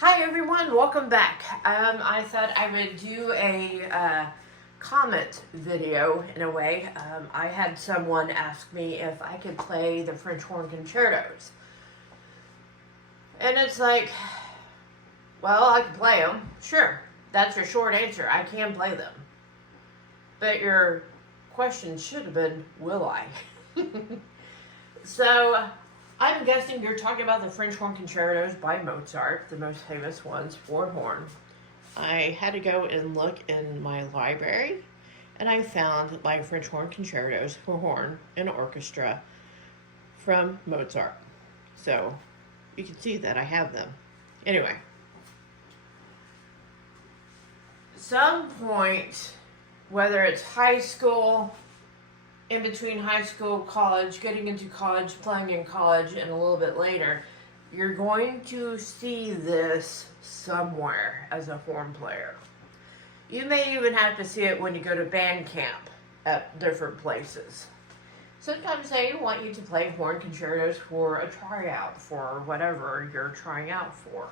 Hi everyone, welcome back. I thought I would do a comment video in a way. I had someone ask me if I could play the French Horn Concertos. And it's like, well, I can play them. Sure, that's your short answer. I can play them. But your question should have been, will I? So, I'm guessing you're talking about the French Horn Concertos by Mozart, the most famous ones for horn. I had to go and look in my library, and I found my French Horn Concertos for horn and orchestra from Mozart. So, you can see that I have them. Anyway, some point, whether it's high school, in between high school, college, getting into college, playing in college, and a little bit later, you're going to see this somewhere as a horn player. You may even have to see it when you go to band camp at different places. Sometimes they want you to play horn concertos for a tryout for whatever you're trying out for.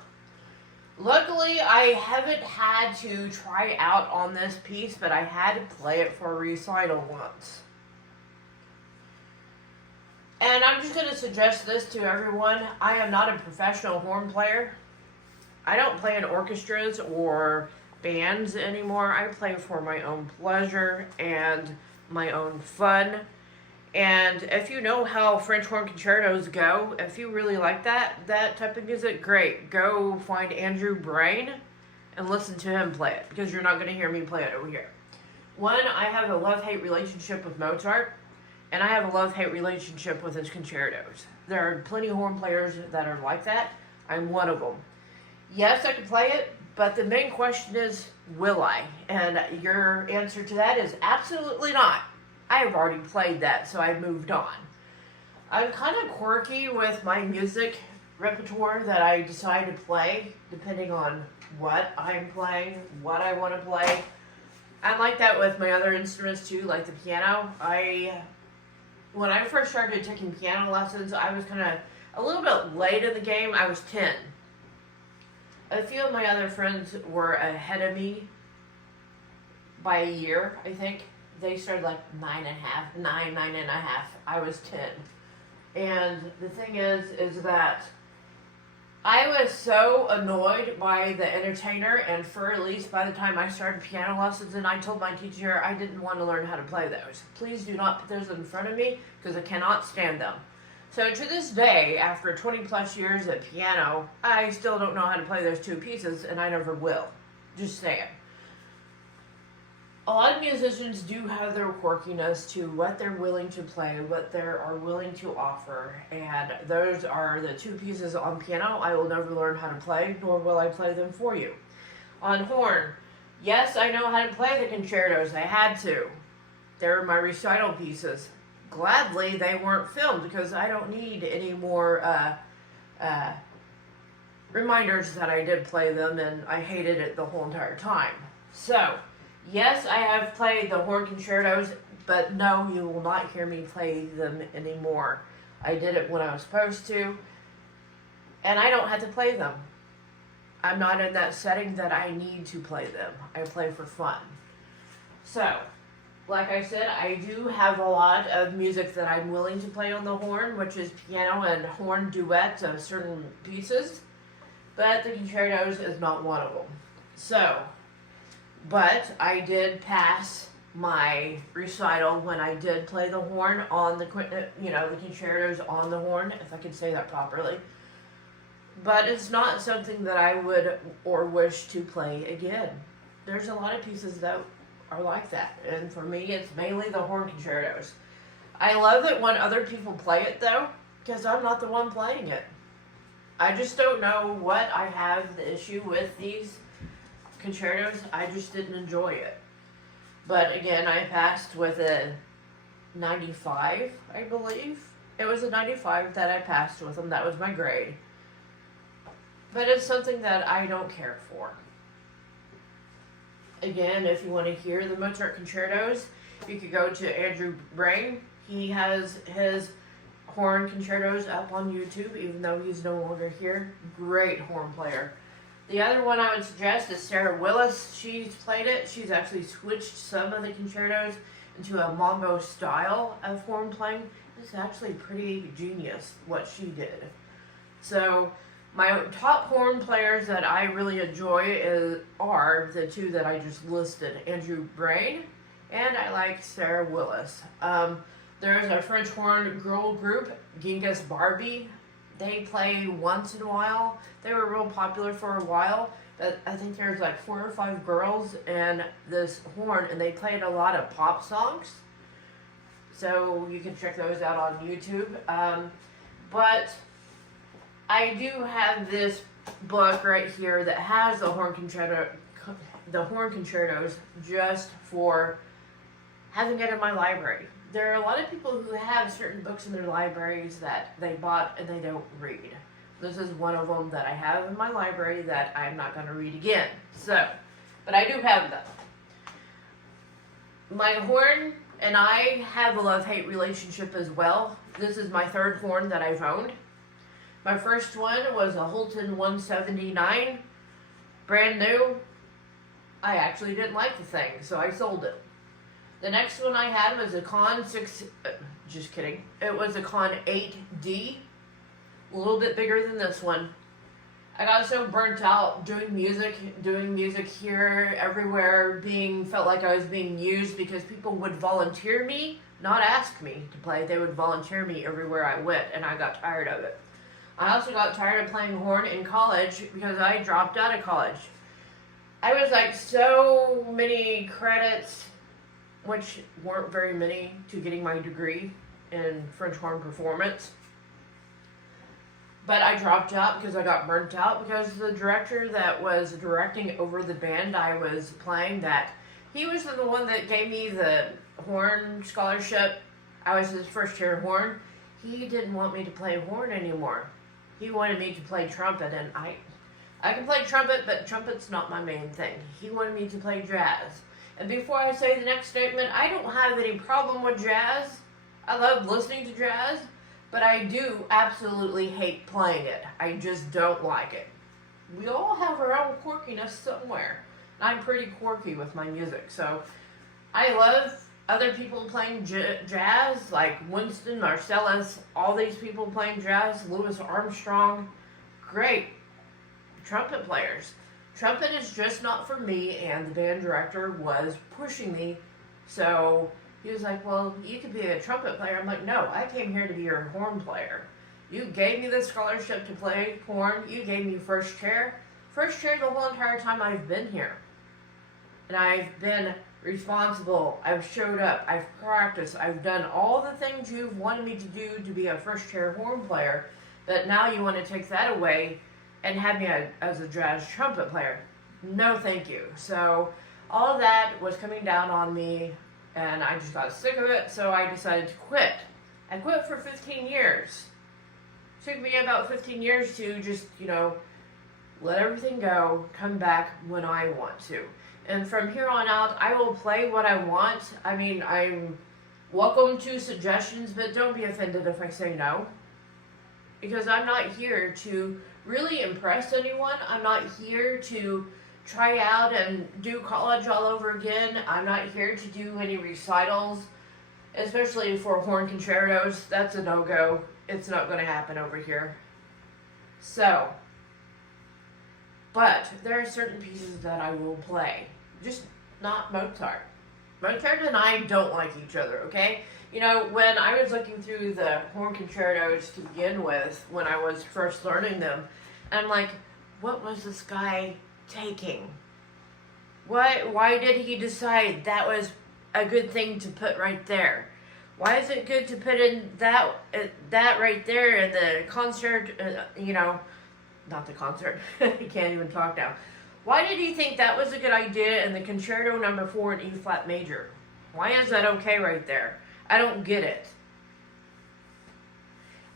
Luckily, I haven't had to try out on this piece, but I had to play it for a recital once. And I'm just going to suggest this to everyone. I am not a professional horn player. I don't play in orchestras or bands anymore. I play for my own pleasure and my own fun. And if you know how French horn concertos go, if you really like that type of music, great. Go find Andrew Brain and listen to him play it, because you're not going to hear me play it over here. One, I have a love-hate relationship with Mozart. And I have a love-hate relationship with his concertos. There are plenty of horn players that are like that. I'm one of them. Yes, I can play it, but the main question is, will I? And your answer to that is absolutely not. I have already played that, so I've moved on. I'm kind of quirky with my music repertoire that I decide to play, depending on what I'm playing, what I want to play. I'm like that with my other instruments too, like the piano. When I first started taking piano lessons, I was kind of a little bit late in the game. I was 10. A few of my other friends were ahead of me by a year, I think. They started like 9.5. I was 10. And the thing is that I was so annoyed by the entertainer, and for at least by the time I started piano lessons, and I told my teacher I didn't want to learn how to play those. Please do not put those in front of me, because I cannot stand them. So to this day, after 20 plus years at piano, I still don't know how to play those two pieces, and I never will. Just saying. A lot of musicians do have their quirkiness to what they're willing to play, what they are willing to offer, and those are the two pieces on piano I will never learn how to play, nor will I play them for you. On horn, yes, I know how to play the concertos. I had to. They're my recital pieces. Gladly, they weren't filmed, because I don't need any more reminders that I did play them, and I hated it the whole entire time. So, yes, I have played the horn concertos, but no, you will not hear me play them anymore. I did it when I was supposed to, and I don't have to play them. I'm not in that setting that I need to play them. I play for fun. So, like I said, I do have a lot of music that I'm willing to play on the horn, which is piano and horn duets of certain pieces, but the concertos is not one of them. So, but I did pass my recital when I did play the horn on the concertos on the horn, if I could say that properly. But it's not something that I would or wish to play again. There's a lot of pieces that are like that, and for me, it's mainly the horn concertos. I love it when other people play it, though, because I'm not the one playing it. I just don't know what I have the issue with these concertos. I just didn't enjoy it. But again, I passed with a 95, I believe. It was a 95 that I passed with them. That was my grade. But it's something that I don't care for. Again, if you want to hear the Mozart concertos, you could go to Andrew Brain. He has his horn concertos up on YouTube, even though he's no longer here. Great horn player. The other one I would suggest is Sarah Willis. She's played it. She's actually switched some of the concertos into a mambo style of horn playing. It's actually pretty genius what she did. So my top horn players that I really enjoy are the two that I just listed, Andrew Brain, and I like Sarah Willis. There's a French horn girl group, Genghis Barbie. They play once in a while. They were real popular for a while, but I think there's like 4 or 5 girls in this horn, and they played a lot of pop songs. So you can check those out on YouTube. But I do have this book right here that has the horn concertos just for having it in my library. There are a lot of people who have certain books in their libraries that they bought and they don't read. This is one of them that I have in my library that I'm not going to read again. So, but I do have them. My horn and I have a love-hate relationship as well. This is my 3rd horn that I've owned. My first one was a Holton 179, brand new. I actually didn't like the thing, so I sold it. The next one I had was a Con 6, just kidding. It was a Con 8D, a little bit bigger than this one. I got so burnt out doing music here, everywhere, felt like I was being used because people would volunteer me, not ask me to play. They would volunteer me everywhere I went, and I got tired of it. I also got tired of playing horn in college because I dropped out of college. I was like so many credits, which weren't very many, to getting my degree in French horn performance. But I dropped out because I got burnt out because the director that was directing over the band I was playing, he was the one that gave me the horn scholarship. I was his first year horn. He didn't want me to play horn anymore. He wanted me to play trumpet, and I can play trumpet, but trumpet's not my main thing. He wanted me to play jazz. And before I say the next statement, I don't have any problem with jazz. I love listening to jazz, but I do absolutely hate playing it. I just don't like it. We all have our own quirkiness somewhere. I'm pretty quirky with my music, so I love other people playing jazz, like Winston Marsalis, all these people playing jazz, Louis Armstrong, great trumpet players. Trumpet is just not for me, and the band director was pushing me, so he was like, well, you could be a trumpet player. I'm like, no, I came here to be your horn player. You gave me the scholarship to play horn. You gave me first chair the whole entire time I've been here. And I've been responsible. I've showed up. I've practiced. I've done all the things you've wanted me to do to be a first chair horn player, but now you want to take that away and have me as a jazz trumpet player. No, thank you. So all of that was coming down on me, and I just got sick of it, so I decided to quit. I quit for 15 years. It took me about 15 years to just, let everything go, come back when I want to. And from here on out, I will play what I want. I mean, I'm welcome to suggestions, but don't be offended if I say no. Because I'm not here to really impress anyone. I'm not here to try out and do college all over again. I'm not here to do any recitals, especially for horn concertos. That's a no-go. It's not going to happen over here. So, but there are certain pieces that I will play. Just not Mozart. Mozart and I don't like each other, okay? When I was looking through the horn concertos to begin with, when I was first learning them, I'm like, what was this guy taking? Why did he decide that was a good thing to put right there? Why is it good to put in that right there in the concert, not the concert, you can't even talk now. Why did he think that was a good idea in the Concerto No. 4 in E-flat major? Why is that okay right there? I don't get it.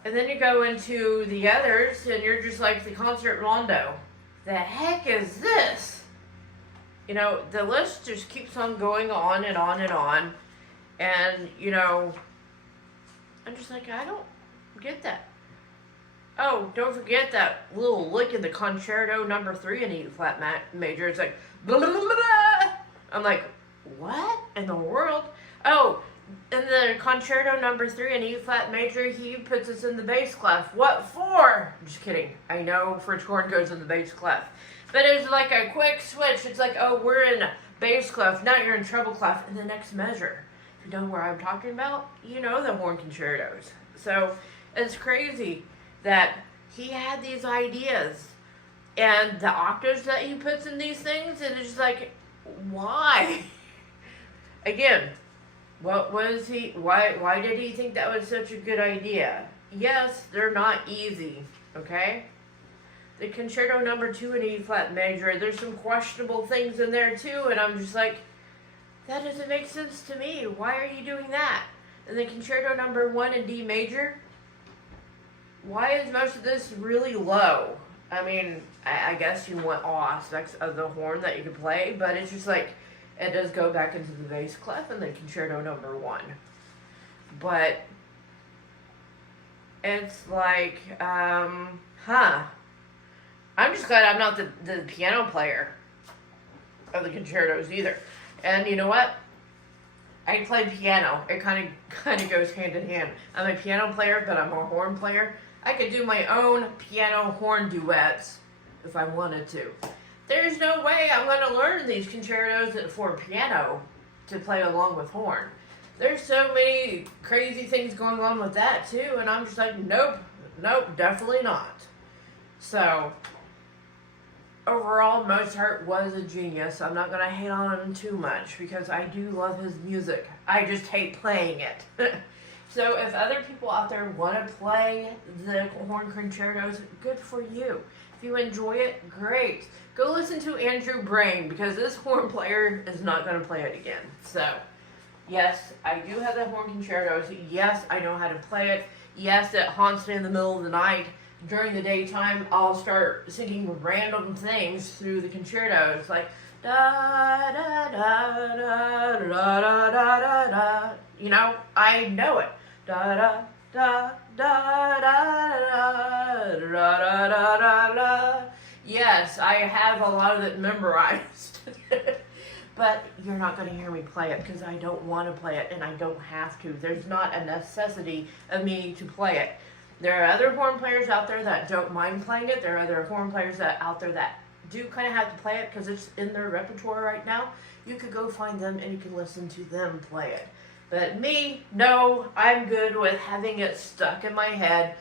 And then you go into the others, and you're just like the concert rondo. The heck is this? The list just keeps on going on and on and on. And, I'm just like, I don't get that. Oh, don't forget that little lick in the concerto number 3 in E flat major. It's like, blah, blah, blah, blah. I'm like, what in the world? Oh, in the concerto number 3 in E flat major, he puts us in the bass clef. What for? Just kidding. I know French horn goes in the bass clef. But it's like a quick switch. It's like, oh, we're in bass clef. Now you're in treble clef in the next measure. If you know where I'm talking about, you know the horn concertos. So it's crazy that he had these ideas and the octaves that he puts in these things, and it's just like, why? Again, what was he, why did he think that was such a good idea? Yes, they're not easy, okay? The concerto number 2 in E flat major, there's some questionable things in there too, and I'm just like, that doesn't make sense to me. Why are you doing that? And the concerto number 1 in D major, why is most of this really low? I mean, I guess you want all aspects of the horn that you can play, but it's just like, it does go back into the bass clef in the concerto number 1. But it's like, I'm just glad I'm not the piano player of the concertos either. And you know what? I play piano. It kind of goes hand in hand. I'm a piano player, but I'm a horn player. I could do my own piano horn duets if I wanted to. There's no way I'm going to learn these concertos for piano to play along with horn. There's so many crazy things going on with that too, and I'm just like, nope, definitely not. So, overall, Mozart was a genius. I'm not going to hate on him too much because I do love his music. I just hate playing it. So if other people out there want to play the horn concertos, good for you. If you enjoy it, great. Go listen to Andrew Brain because this horn player is not going to play it again. So, yes, I do have the horn concertos. Yes, I know how to play it. Yes, it haunts me in the middle of the night. During the daytime, I'll start singing random things through the concertos, like da da da da da da da da da. You know, I know it. Da da da da da da da da da da. Yes, I have a lot of it memorized. But you're not going to hear me play it because I don't want to play it and I don't have to. There's not a necessity of me to play it. There are other horn players out there that don't mind playing it. There are other horn players out there that do kind of have to play it because it's in their repertoire right now. You could go find them and you can listen to them play it. But me, no, I'm good with having it stuck in my head,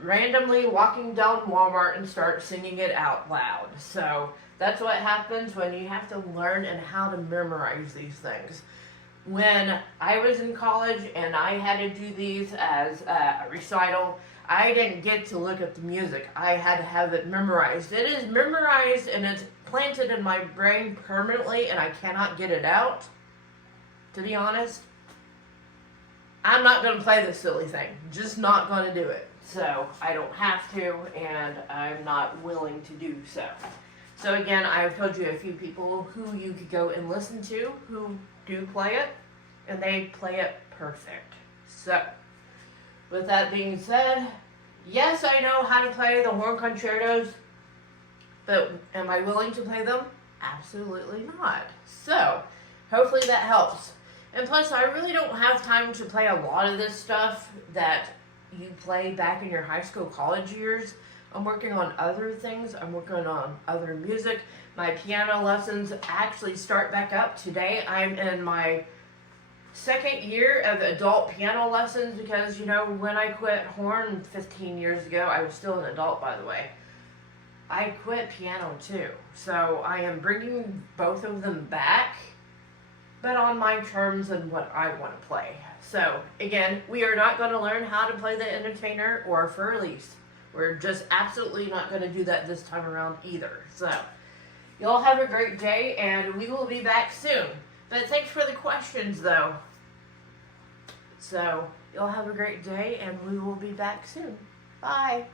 randomly walking down Walmart and start singing it out loud. So that's what happens when you have to learn and how to memorize these things. When I was in college and I had to do these as a recital, I didn't get to look at the music. I had to have it memorized. It is memorized and it's planted in my brain permanently and I cannot get it out, to be honest. I'm not going to play this silly thing. Just not going to do it. So I don't have to and I'm not willing to do so. So again, I've told you a few people who you could go and listen to who do play it, and they play it perfect. So, with that being said, yes, I know how to play the horn concertos, but am I willing to play them? Absolutely not. So, hopefully that helps. And plus, I really don't have time to play a lot of this stuff that you play back in your high school, college years. I'm working on other things. I'm working on other music. My piano lessons actually start back up today. I'm in my second year of adult piano lessons because, you know, when I quit horn 15 years ago, I was still an adult, by the way. I quit piano too. So I am bringing both of them back, but on my terms and what I want to play. So, again, we are not going to learn how to play the entertainer or Fur-Elise. We're just absolutely not going to do that this time around either. So, y'all have a great day, and we will be back soon. But thanks for the questions, though. So, y'all have a great day, and we will be back soon. Bye.